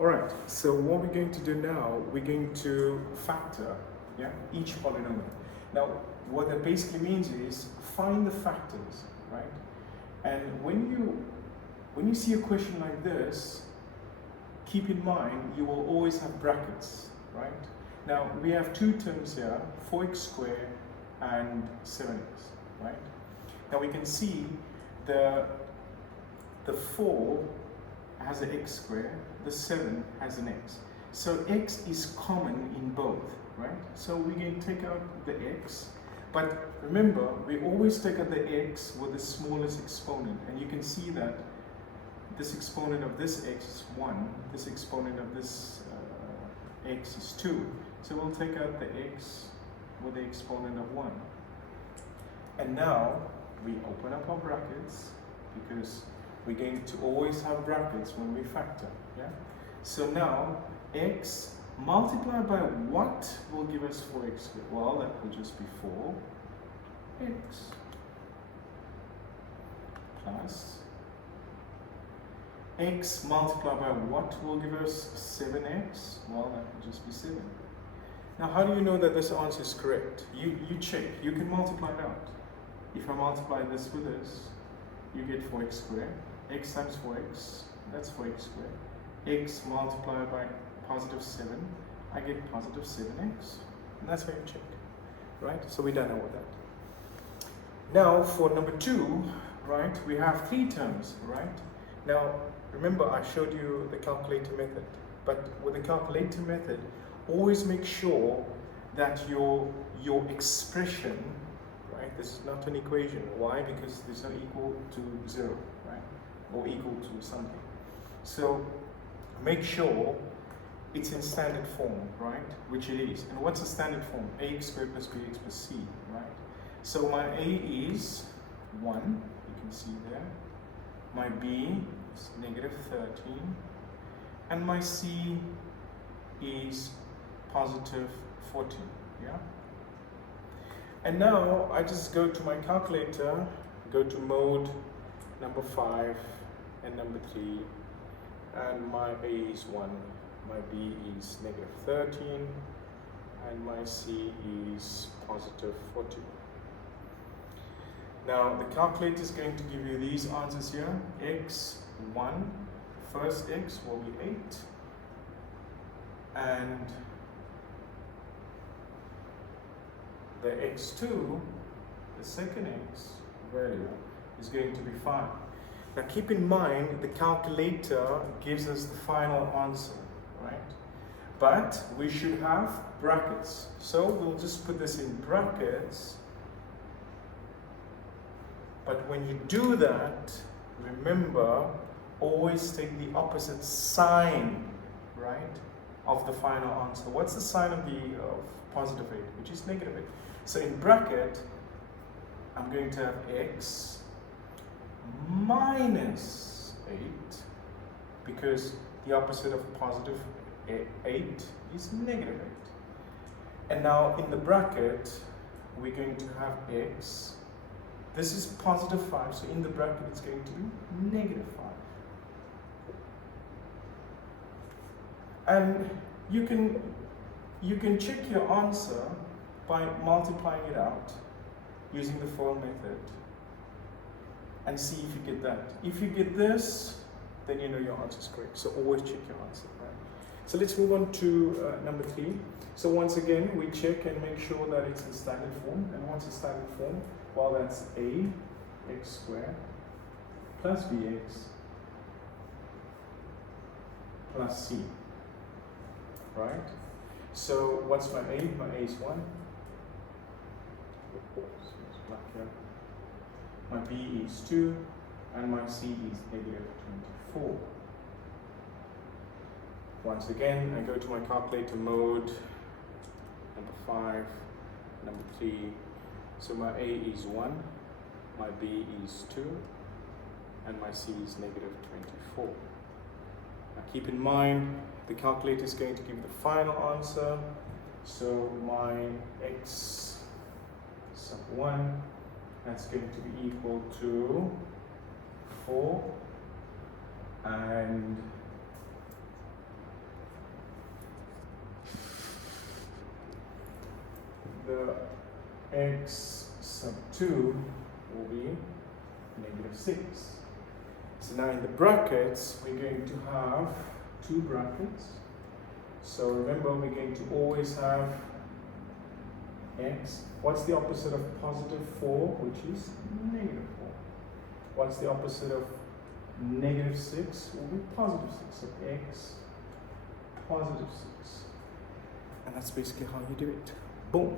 All right, so what we're going to do now, we're going to factor, each polynomial. Now, what that basically means is find the factors, right? And when you see a question like this, keep in mind you will always have brackets, right? Now, we have two terms here, 4x squared and 7x, right? Now we can see the 4 has an x squared, the 7 has an x. So x is common in both, right? So we're going to take out the x, but remember, we always take out the x with the smallest exponent, and you can see that this exponent of this x is 1, this exponent of this x is 2. So we'll take out the x with the exponent of 1. And now we open up our brackets because we're going to always have brackets when we factor, So now x multiplied by what will give us 4x squared? Well, that will just be 4x plus x multiplied by what will give us 7x? Well, that will just be 7. Now, how do you know that this answer is correct? You check. You can multiply it out. If I multiply this with this, you get 4x squared. X times 4x, that's 4x squared. X multiplied by positive 7, I get positive 7x. And that's how you check, right? So we're done with that. Now, for number 2, right, we have 3 terms, right? Now, remember I showed you the calculator method, but with the calculator method, always make sure that your expression, right, this is not an equation. Why? Because there's no equal to 0, right, or equal to something. So make sure it's in standard form, right, which it is. And what's the standard form? Ax squared plus bx plus c, right? So my a is 1, you can see there. My b is negative 13, and my c is positive 14, And now I just go to my calculator, go to mode number 5 and number 3, and my a is 1, my b is negative 13, and my c is positive 14. Now the calculator is going to give you these answers here. x1, first x will be 8, and the x2, the second x value, is going to be 5. Now keep in mind the calculator gives us the final answer, right? But we should have brackets. So we'll just put this in brackets. But when you do that, remember, always take the opposite sign, right, of the final answer. What's the sign of positive 8, which is negative 8? So in bracket, I'm going to have x minus 8, because the opposite of positive 8 is negative 8. And now in the bracket, we're going to have x. This is positive 5, so in the bracket it's going to be negative 5. And you can check your answer by multiplying it out using the FOIL method and see if you get that. If you get this, then you know your answer is correct. So always check your answer, right? So let's move on to number 3. So once again, we check and make sure that it's in standard form. And once it's standard form, well, that's a x squared plus bx plus c, right? So what's my a? My a is 1. My b is 2, and my c is negative 24. Once again, I go to my calculator mode, number 5, number 3. So my a is 1, my b is 2, and my c is negative 24. Now keep in mind, the calculator is going to give the final answer. So my x sub 1, that's going to be equal to 4, and x sub 2 will be negative 6. So now in the brackets, we're going to have two brackets. So remember, we're going to always have x. What's the opposite of positive 4, which is negative 4? What's the opposite of negative 6? Will be positive 6. So x positive 6. And that's basically how you do it. Boom.